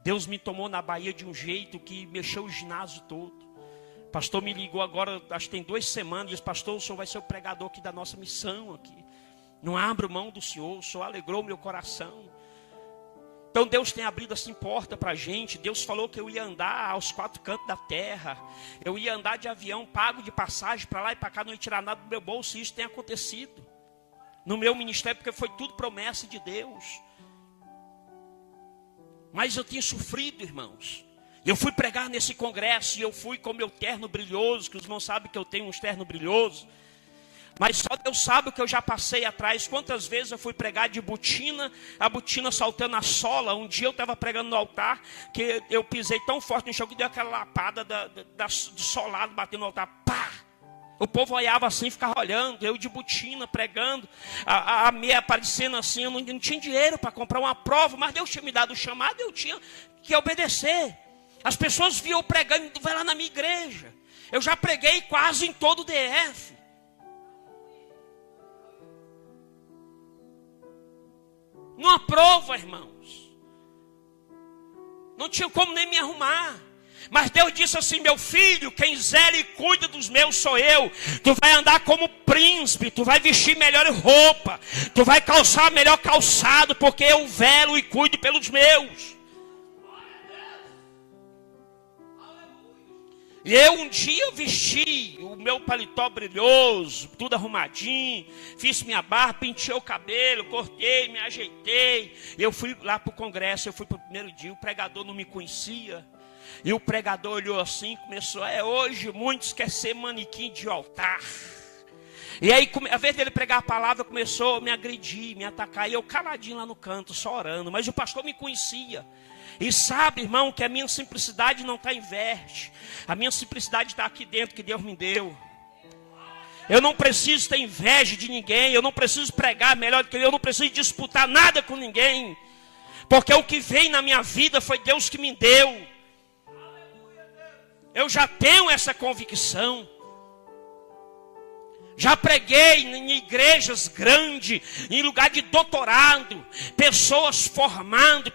Deus me tomou na Bahia de um jeito que mexeu o ginásio todo. O pastor me ligou agora, acho que tem 2 semanas, disse: pastor, o senhor vai ser o pregador aqui da nossa missão aqui. Não abro mão do senhor, o senhor alegrou meu coração. Então Deus tem abrido assim porta para a gente. Deus falou que eu ia andar aos 4 cantos da terra. Eu ia andar de avião, pago de passagem para lá e para cá, não ia tirar nada do meu bolso. E isso tem acontecido no meu ministério, porque foi tudo promessa de Deus. Mas eu tinha sofrido, irmãos. Eu fui pregar nesse congresso e eu fui com meu terno brilhoso, que os irmãos sabem que eu tenho um terno brilhoso. Mas só Deus sabe o que eu já passei atrás. Quantas vezes eu fui pregar de botina, a botina saltando a sola. Um dia eu estava pregando no altar, que eu pisei tão forte no chão que deu aquela lapada do solado batendo no altar. Pá! O povo olhava assim, ficava olhando. Eu de botina pregando, a meia aparecendo assim. Eu não tinha dinheiro para comprar uma prova, mas Deus tinha me dado o chamado e eu tinha que obedecer. As pessoas viam eu pregando: vai lá na minha igreja. Eu já preguei quase em todo o DF. Numa prova, irmãos, não tinha como nem me arrumar. Mas Deus disse assim: meu filho, quem zela e cuida dos meus sou eu. Tu vai andar como príncipe, tu vai vestir melhor roupa, tu vai calçar melhor calçado, porque eu velo e cuido pelos meus. E eu um dia vesti o meu paletó brilhoso, tudo arrumadinho, fiz minha barba, pintei o cabelo, cortei, me ajeitei. Eu fui lá para o congresso, eu fui para o primeiro dia, o pregador não me conhecia. E o pregador olhou assim, começou: hoje muitos querem ser manequim de altar. E aí, ao invés dele pregar a palavra, começou a me agredir, me atacar. E eu caladinho lá no canto, só orando. Mas o pastor me conhecia. E sabe, irmão, que a minha simplicidade não está em veste. A minha simplicidade está aqui dentro, que Deus me deu. Eu não preciso ter inveja de ninguém. Eu não preciso pregar melhor do que eu não preciso disputar nada com ninguém. Porque o que veio na minha vida foi Deus que me deu. Eu já tenho essa convicção. Já preguei em igrejas grandes, em lugar de doutorado, pessoas formando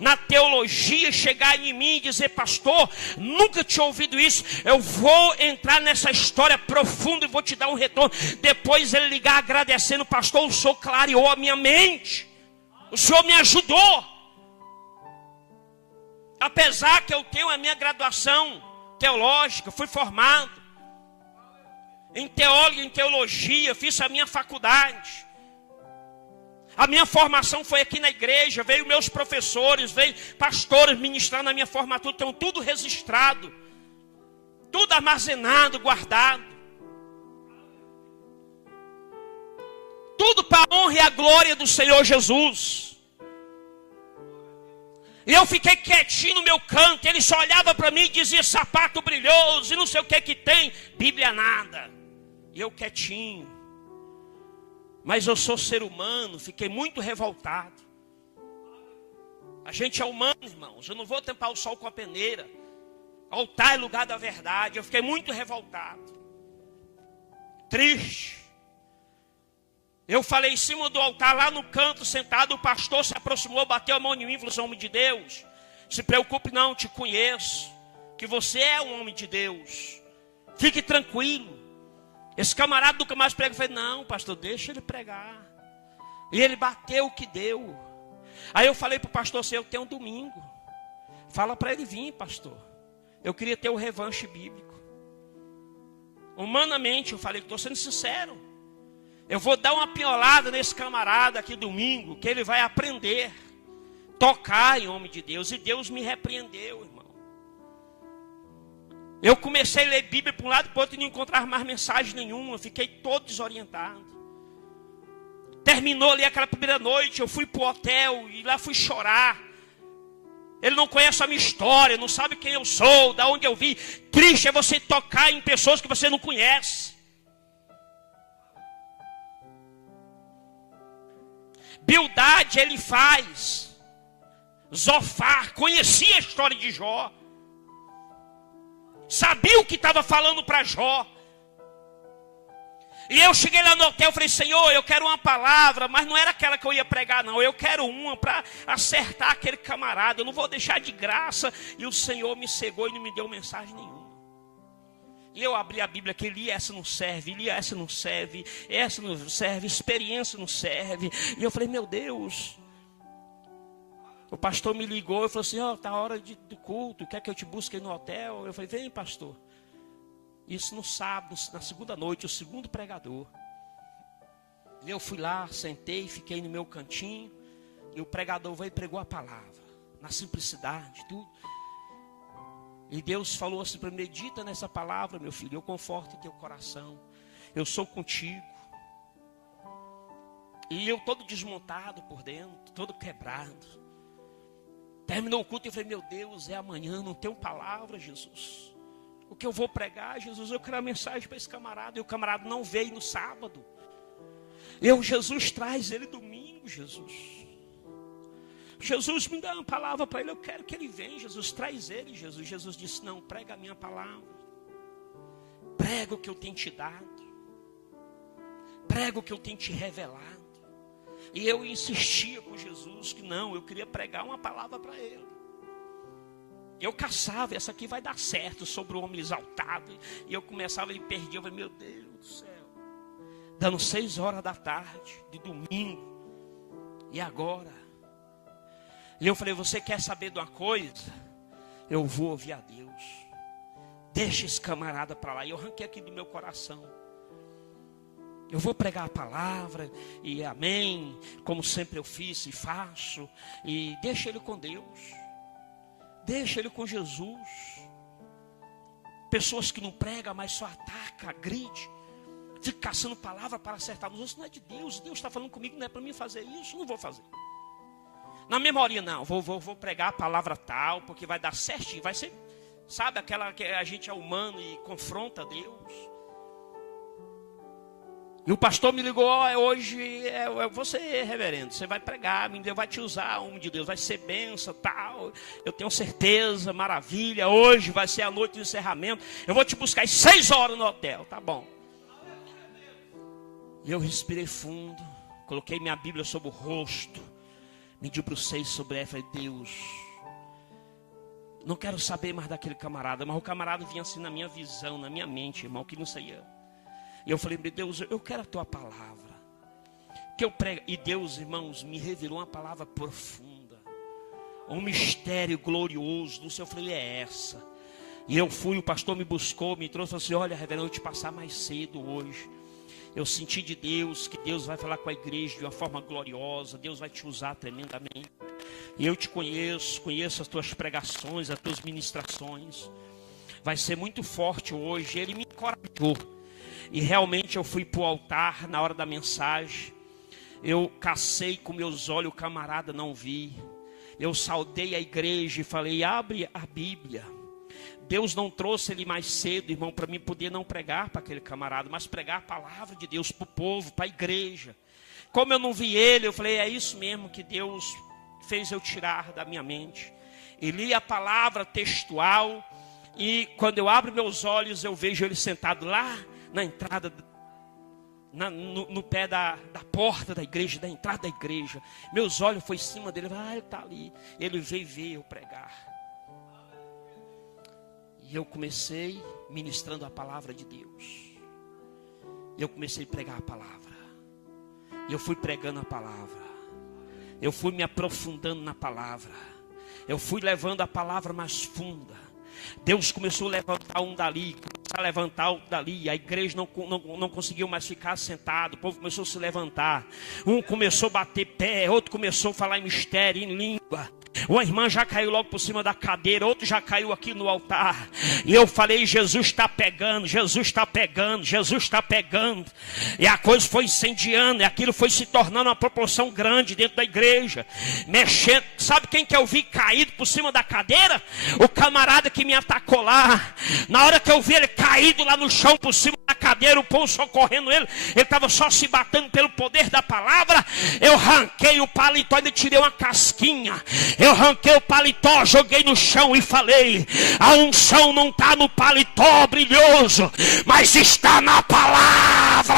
na teologia, chegarem em mim e dizer: pastor, nunca tinha ouvido isso, eu vou entrar nessa história profunda e vou te dar um retorno. Depois ele ligar agradecendo: pastor, o senhor clareou a minha mente, o senhor me ajudou. Apesar que eu tenho a minha graduação teológica, fui formado em teologia, fiz a minha faculdade. A minha formação foi aqui na igreja, veio meus professores, veio pastores ministrar na minha formatura, tenho tudo registrado, tudo armazenado, guardado. Tudo para a honra e a glória do Senhor Jesus. E eu fiquei quietinho no meu canto, ele só olhava para mim e dizia: sapato brilhoso, e não sei o que tem, Bíblia nada. E eu quietinho. Mas eu sou ser humano, fiquei muito revoltado. A gente é humano, irmãos. Eu não vou tampar o sol com a peneira. Altar é lugar da verdade. Eu fiquei muito revoltado. Triste. Eu falei em cima do altar, lá no canto, sentado. O pastor se aproximou, bateu a mão em mim e falou assim: homem de Deus, se preocupe não, te conheço. Que você é um homem de Deus. Fique tranquilo. Esse camarada nunca mais prega. Eu falei: não, pastor, deixa ele pregar. E ele bateu o que deu. Aí eu falei para o pastor assim: eu tenho um domingo. Fala para ele vir, pastor. Eu queria ter o revanche bíblico. Humanamente, eu falei: estou sendo sincero. Eu vou dar uma pinholada nesse camarada aqui domingo, que ele vai aprender. Tocar em homem de Deus. E Deus me repreendeu, irmão. Eu comecei a ler Bíblia para um lado e para o outro e não encontrar mais mensagem nenhuma. Fiquei todo desorientado. Terminou ali aquela primeira noite, eu fui para o hotel e lá fui chorar. Ele não conhece a minha história, não sabe quem eu sou, de onde eu vim. Triste é você tocar em pessoas que você não conhece. Bildade ele faz. Zofar, conhecia a história de Jó. Sabia o que estava falando para Jó. E eu cheguei lá no hotel e falei: Senhor, eu quero uma palavra, mas não era aquela que eu ia pregar não. Eu quero uma para acertar aquele camarada. Eu não vou deixar de graça. E o Senhor me cegou e não me deu mensagem nenhuma. E eu abri a Bíblia aqui, li: essa não serve, li: essa não serve, essa não serve, experiência não serve. E eu falei: meu Deus. O pastor me ligou e falou assim: ó, tá a hora do culto, quer que eu te busque aí no hotel? Eu falei: vem, pastor. Isso no sábado, na segunda noite, o segundo pregador. E eu fui lá, sentei, fiquei no meu cantinho. E o pregador veio e pregou a palavra, na simplicidade, tudo. E Deus falou assim para mim: medita nessa palavra, meu filho, eu conforto em teu coração. Eu sou contigo. E eu todo desmontado por dentro, todo quebrado. Terminou o culto e eu falei: meu Deus, é amanhã, não tenho palavra, Jesus. O que eu vou pregar, Jesus? Eu quero a mensagem para esse camarada. E o camarada não veio no sábado. Jesus traz ele domingo, Jesus. Jesus me dá uma palavra para ele, eu quero que ele venha, Jesus, traz ele, Jesus. Jesus disse: não, prega a minha palavra. Prega o que eu tenho te dado. Prega o que eu tenho te revelado. E eu insistia com Jesus que não, eu queria pregar uma palavra para ele. Eu caçava, essa aqui vai dar certo, sobre o homem exaltado. E eu começava e perdia, eu falei: meu Deus do céu. Dando 6 horas da tarde, de domingo. E agora? E eu falei: você quer saber de uma coisa? Eu vou ouvir a Deus. Deixa esse camarada para lá. E eu arranquei aqui do meu coração. Eu vou pregar a palavra, e amém, como sempre eu fiz e faço. E deixa ele com Deus. Deixa ele com Jesus. Pessoas que não pregam, mas só atacam, agride. Fica caçando palavra para acertar nos outros. Não é de Deus. Deus está falando comigo, não é para mim fazer isso. Não vou fazer. Na memória não, vou pregar a palavra tal, porque vai dar certinho. Vai ser, sabe, aquela que a gente é humano e confronta Deus. E o pastor me ligou: hoje é você, reverendo, você vai pregar, Deus vai te usar, homem de Deus, vai ser bênção, tal. Eu tenho certeza, maravilha, hoje vai ser a noite do encerramento. Eu vou te buscar às 6 horas no hotel, tá bom. E eu respirei fundo, coloquei minha Bíblia sobre o rosto, me debrucei sobre ela e falei: Deus, não quero saber mais daquele camarada. Mas o camarada vinha assim na minha visão, na minha mente, irmão, que não saía. E eu falei: Deus, eu quero a tua palavra. Que eu prego. E Deus, irmãos, me revelou uma palavra profunda, um mistério glorioso do Senhor. Eu falei: é essa. E eu fui, o pastor me buscou, me trouxe e falou assim: olha, reverendo, eu vou te passar mais cedo hoje. Eu senti de Deus que Deus vai falar com a igreja de uma forma gloriosa. Deus vai te usar tremendamente. E eu te conheço, conheço as tuas pregações, as tuas ministrações. Vai ser muito forte hoje. Ele me encorajou. E realmente eu fui para o altar na hora da mensagem. Eu cacei com meus olhos, o camarada não vi. Eu saudei a igreja e falei: abre a Bíblia. Deus não trouxe ele mais cedo, irmão, para mim poder não pregar para aquele camarada, mas pregar a palavra de Deus para o povo, para a igreja. Como eu não vi ele, eu falei: é isso mesmo que Deus fez eu tirar da minha mente. E li a palavra textual, e quando eu abro meus olhos, eu vejo ele sentado lá na entrada, no pé da porta da igreja, da entrada da igreja. Meus olhos foram em cima dele: ele está ali. Ele veio ver eu pregar. E eu comecei ministrando a palavra de Deus. E eu comecei a pregar a palavra. E eu fui pregando a palavra. Eu fui me aprofundando na palavra. Eu fui levando a palavra mais funda. Deus começou a levantar um dali, começou a levantar outro dali. A igreja não conseguiu mais ficar sentado. O povo começou a se levantar. Um começou a bater pé, outro começou a falar em mistério, em língua. Uma irmã já caiu logo por cima da cadeira, outro já caiu aqui no altar. E eu falei: Jesus está pegando, Jesus está pegando, Jesus está pegando. E a coisa foi incendiando, e aquilo foi se tornando uma proporção grande dentro da igreja. Mexendo, sabe quem que eu vi caído por cima da cadeira? O camarada que me atacou lá. Na hora que eu vi ele caído lá no chão por cima da cadeira, o povo socorrendo ele estava só se batendo pelo poder da palavra. Eu arranquei o paletó, ainda tirei uma casquinha. Eu arranquei o paletó, joguei no chão e falei: a unção não está no paletó brilhoso, mas está na palavra.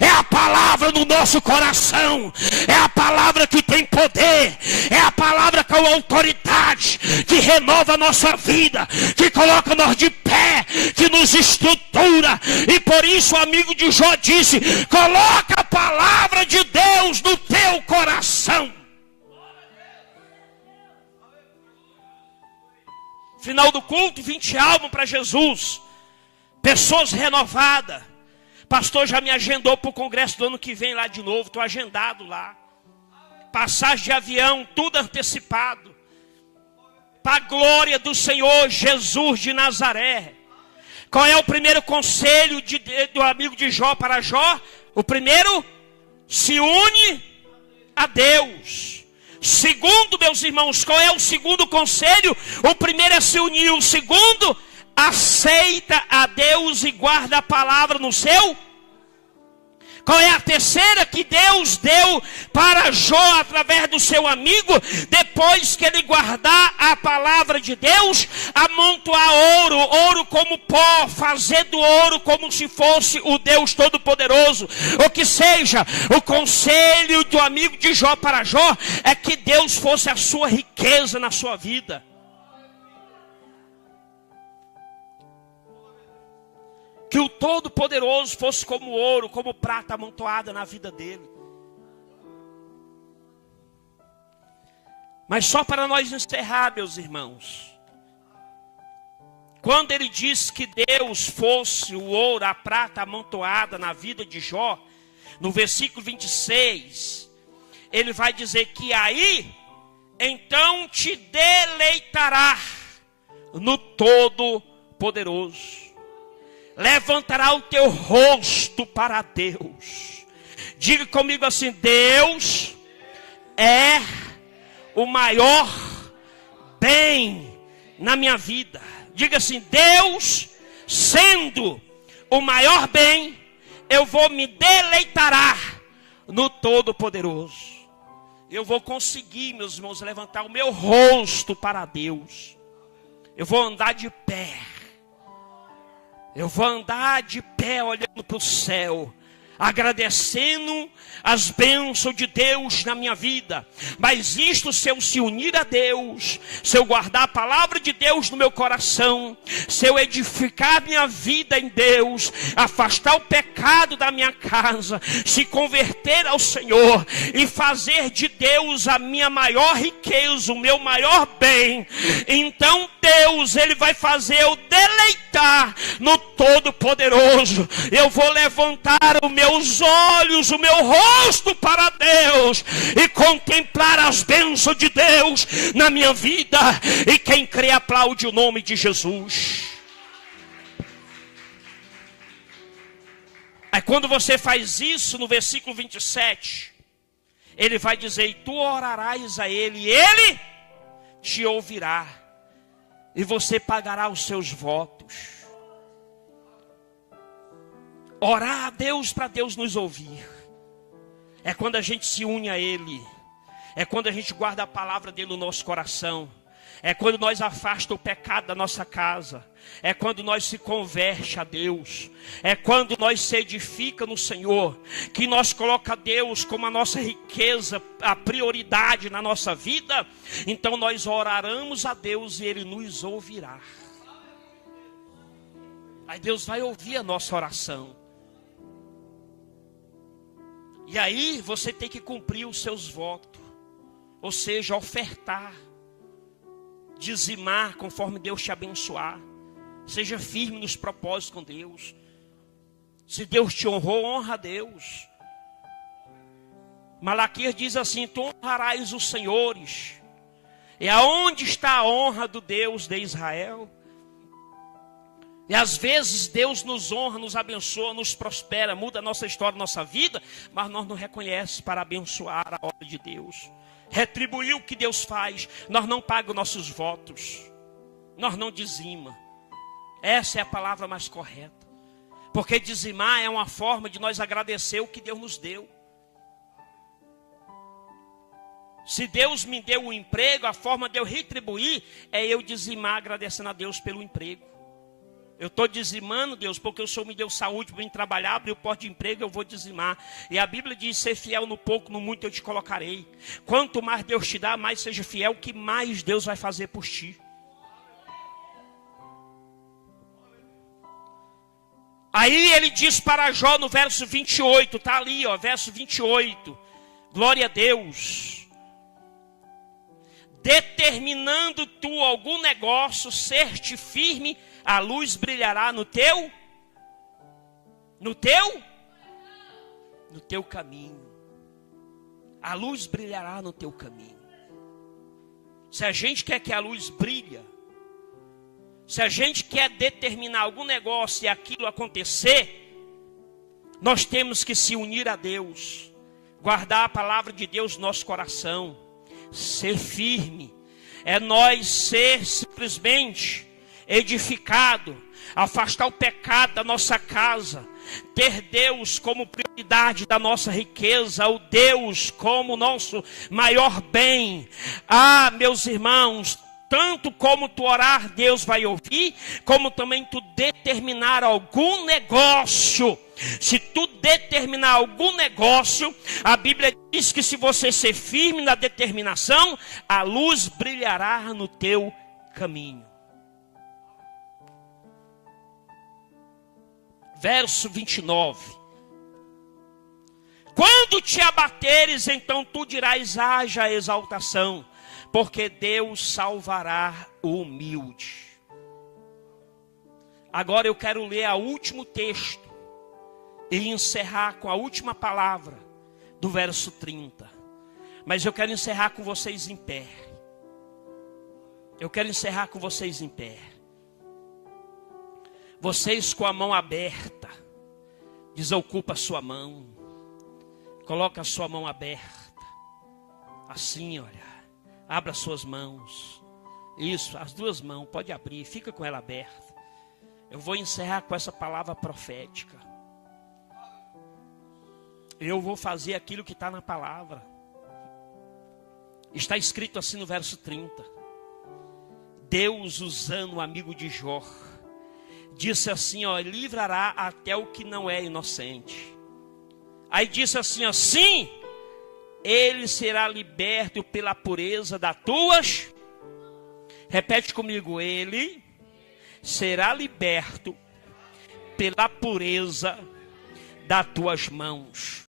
É a palavra no nosso coração. É a palavra que tem poder. É a palavra com autoridade, que renova a nossa vida, que coloca nós de pé, que nos estrutura. E por isso o amigo de Jó disse: coloca a palavra de Deus no teu coração. Final do culto, 20 almas para Jesus. Pessoas renovadas. Pastor já me agendou para o congresso do ano que vem lá de novo. Estou agendado lá. Passagem de avião, tudo antecipado. Para a glória do Senhor Jesus de Nazaré. Qual é o primeiro conselho do amigo de Jó para Jó? O primeiro: se une a Deus. Segundo, meus irmãos, qual é o segundo conselho? O primeiro é se unir. O segundo: aceita a Deus e guarda a palavra no seu. Qual é a terceira que Deus deu para Jó através do seu amigo? Depois que ele guardar a palavra de Deus, amontoar ouro, ouro como pó, fazer do ouro como se fosse o Deus Todo-Poderoso. Ou que seja, o conselho do amigo de Jó para Jó é que Deus fosse a sua riqueza na sua vida. Que o Todo-Poderoso fosse como ouro, como prata amontoada na vida dele. Mas só para nós encerrar, meus irmãos. Quando ele diz que Deus fosse o ouro, a prata amontoada na vida de Jó, no versículo 26, ele vai dizer que aí, então te deleitará no Todo-Poderoso. Levantará o teu rosto para Deus. Diga comigo assim: Deus é o maior bem na minha vida. Diga assim: Deus sendo o maior bem, eu vou me deleitará no Todo-Poderoso. Eu vou conseguir, meus irmãos, levantar o meu rosto para Deus. Eu vou andar de pé. Eu vou andar de pé olhando para o céu. agradecendo as bênçãos de Deus na minha vida. Mas isto, se eu se unir a Deus, se eu guardar a palavra de Deus no meu coração, se eu edificar minha vida em Deus, afastar o pecado da minha casa, se converter ao Senhor e fazer de Deus a minha maior riqueza, o meu maior bem, então Deus, Ele vai fazer eu deleitar no Todo-Poderoso. Eu vou levantar os meus olhos, o meu rosto para Deus e contemplar as bênçãos de Deus na minha vida. E quem crê aplaude o nome de Jesus. Aí quando você faz isso, no versículo 27, ele vai dizer: e tu orarás a ele, e ele te ouvirá, e você pagará os seus votos. Orar a Deus para Deus nos ouvir é quando a gente se une a Ele, é quando a gente guarda a palavra dele no nosso coração, é quando nós afastamos o pecado da nossa casa, é quando nós se converte a Deus, é quando nós se edifica no Senhor, que nós coloca Deus como a nossa riqueza, a prioridade na nossa vida. Então nós oraremos a Deus e Ele nos ouvirá. Aí Deus vai ouvir a nossa oração. E aí você tem que cumprir os seus votos, ou seja, ofertar, dizimar conforme Deus te abençoar. Seja firme nos propósitos com Deus. Se Deus te honrou, honra a Deus. Malaquias diz assim: tu honrarás os senhores. E aonde está a honra do Deus de Israel? E às vezes Deus nos honra, nos abençoa, nos prospera, muda a nossa história, nossa vida, mas nós não reconhecemos para abençoar a obra de Deus, retribuir o que Deus faz. Nós não pagamos nossos votos, nós não dizima. Essa é a palavra mais correta, porque dizimar é uma forma de nós agradecer o que Deus nos deu. Se Deus me deu um emprego, a forma de eu retribuir é eu dizimar agradecendo a Deus pelo emprego. Eu estou dizimando, Deus, porque o Senhor me deu saúde para eu trabalhar, abrir o porto de emprego, eu vou dizimar. E a Bíblia diz: ser fiel no pouco, no muito eu te colocarei. Quanto mais Deus te dá, mais seja fiel, que mais Deus vai fazer por ti. Aí ele diz para Jó no verso 28, está ali, ó, verso 28. Glória a Deus. Determinando tu algum negócio, ser-te firme, a luz brilhará no teu caminho. A luz brilhará no teu caminho. Se a gente quer que a luz brilhe, se a gente quer determinar algum negócio e aquilo acontecer, nós temos que se unir a Deus, guardar a palavra de Deus no nosso coração, ser firme. É nós ser simplesmente edificado, afastar o pecado da nossa casa, ter Deus como prioridade da nossa riqueza, o Deus como nosso maior bem. Ah, meus irmãos, tanto como tu orar, Deus vai ouvir, como também tu determinar algum negócio. Se tu determinar algum negócio, a Bíblia diz que se você ser firme na determinação, a luz brilhará no teu caminho. Verso 29. Quando te abateres, então tu dirás: haja exaltação, porque Deus salvará o humilde. Agora eu quero ler o último texto e encerrar com a última palavra do verso 30. Mas eu quero encerrar com vocês em pé. Eu quero encerrar com vocês em pé. Vocês com a mão aberta, desocupa a sua mão. Coloca a sua mão aberta. Assim, olha. Abra as suas mãos. Isso, as duas mãos, pode abrir, fica com ela aberta. Eu vou encerrar com essa palavra profética. Eu vou fazer aquilo que está na palavra. Está escrito assim no verso 30. Deus, usando o amigo de Jó, disse assim, ó: livrará até o que não é inocente. Aí disse assim, assim, ele será liberto pela pureza das tuas. Repete comigo, ele será liberto pela pureza das tuas mãos.